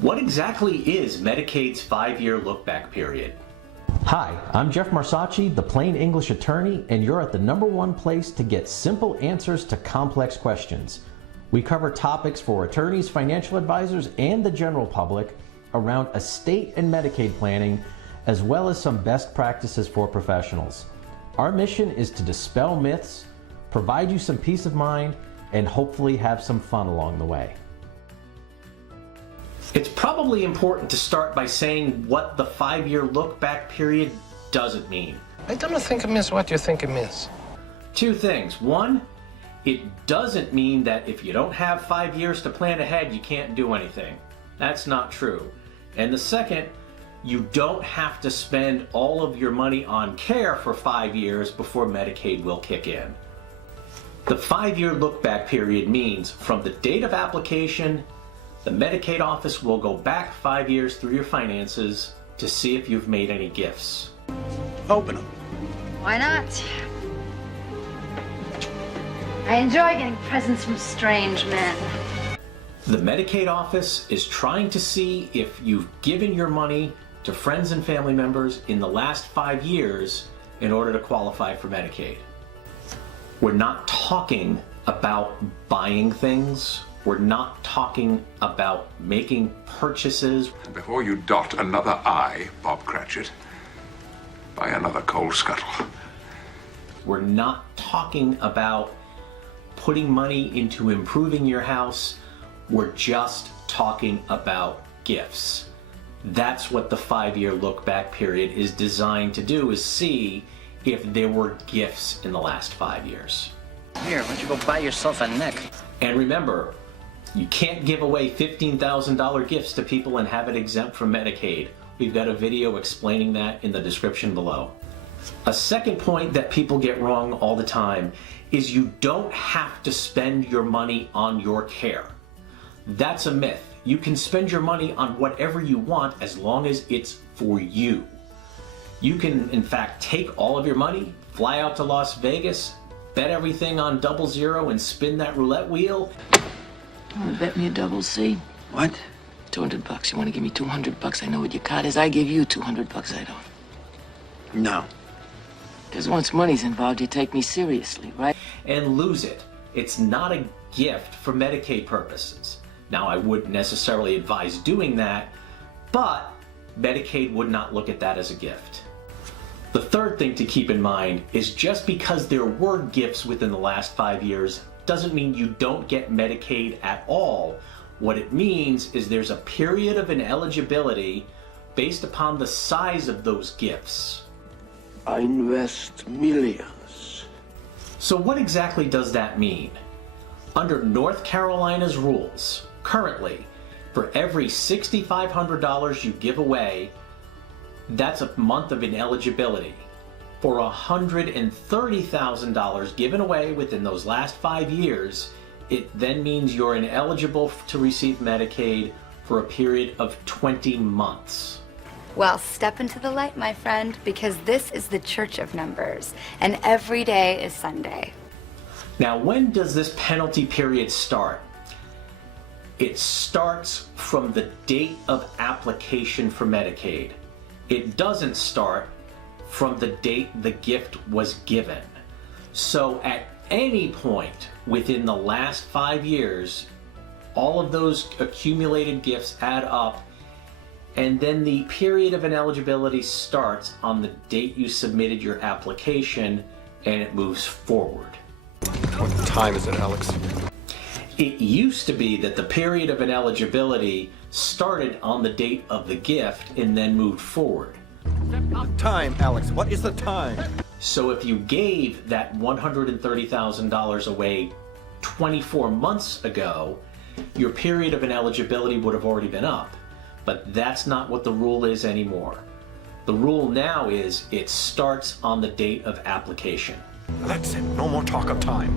What exactly is Medicaid's 5-year look-back period? Hi, I'm Jeff Marsacci, the Plain English Attorney, and you're at the #1 place to get simple answers to complex questions. We cover topics for attorneys, financial advisors, and the general public around estate and Medicaid planning, as well as some best practices for professionals. Our mission is to dispel myths, provide you some peace of mind, and hopefully have some fun along the way. It's probably important to start by saying what the 5-year look-back period doesn't mean. I don't think it means what you think it means. Two things. One, it doesn't mean that if you don't have 5 years to plan ahead, you can't do anything. That's not true. And the second, you don't have to spend all of your money on care for 5 years before Medicaid will kick in. The 5-year look-back period means from the date of application, the Medicaid office will go back 5 years through your finances to see if you've made any gifts. Open them. Why not? I enjoy getting presents from strange men. The Medicaid office is trying to see if you've given your money to friends and family members in the last 5 years in order to qualify for Medicaid. We're not talking about buying things. We're not talking about making purchases. And before you dot another I, Bob Cratchit, buy another coal scuttle. We're not talking about putting money into improving your house. We're just talking about gifts. That's what the 5-year look-back period is designed to do, is see if there were gifts in the last 5 years. Here, why don't you go buy yourself a neck? And remember, you can't give away $15,000 gifts to people and have it exempt from Medicaid. We've got a video explaining that in the description below. A second point that people get wrong all the time is you don't have to spend your money on your care. That's a myth. You can spend your money on whatever you want as long as it's for you. You can, in fact, take all of your money, fly out to Las Vegas, bet everything on 00 and spin that roulette wheel. You want to bet me a double C? What? $200. You want to give me $200? I know what your card is. I give you $200. I don't. No. Because once money's involved, you take me seriously, right? And lose it. It's not a gift for Medicaid purposes. Now, I wouldn't necessarily advise doing that, but Medicaid would not look at that as a gift. The third thing to keep in mind is just because there were gifts within the last 5 years doesn't mean you don't get Medicaid at all. What it means is there's a period of ineligibility based upon the size of those gifts. I invest millions. So what exactly does that mean? Under North Carolina's rules, currently, for every $6,500 you give away, that's a month of ineligibility. For $130,000 given away within those last 5 years, it then means you're ineligible to receive Medicaid for a period of 20 months. Well, step into the light, my friend, because this is the church of numbers, and every day is Sunday. Now, when does this penalty period start? It starts from the date of application for Medicaid. It doesn't start from the date the gift was given. So at any point within the last 5 years, all of those accumulated gifts add up, and then the period of ineligibility starts on the date you submitted your application, and it moves forward. What time is it, Alex? It used to be that the period of ineligibility started on the date of the gift and then moved forward. Time, Alex. What is the time? So if you gave that $130,000 away 24 months ago, your period of ineligibility would have already been up. But that's not what the rule is anymore. The rule now is it starts on the date of application. That's it. No more talk of time.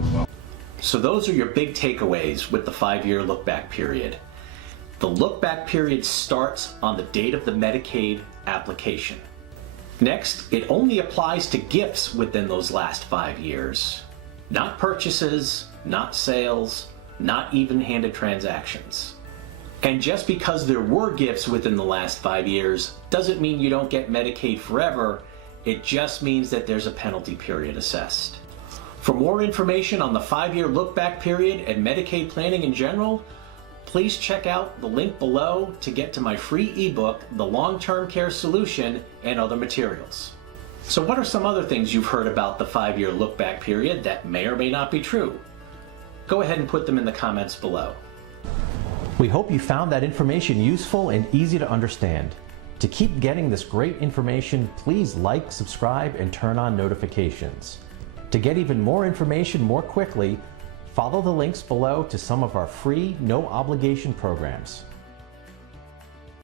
So those are your big takeaways with the 5-year look-back period. The look-back period starts on the date of the Medicaid application. Next, it only applies to gifts within those last 5 years, not purchases, not sales, not even-handed transactions. And just because there were gifts within the last 5 years doesn't mean you don't get Medicaid forever. It just means that there's a penalty period assessed. For more information on the 5-year look-back period and Medicaid planning in general, please check out the link below to get to my free ebook, The Long-Term Care Solution, and other materials. So what are some other things you've heard about the 5-year look-back period that may or may not be true? Go ahead and put them in the comments below. We hope you found that information useful and easy to understand. To keep getting this great information, please like, subscribe, and turn on notifications. To get even more information more quickly, follow the links below to some of our free, no obligation programs.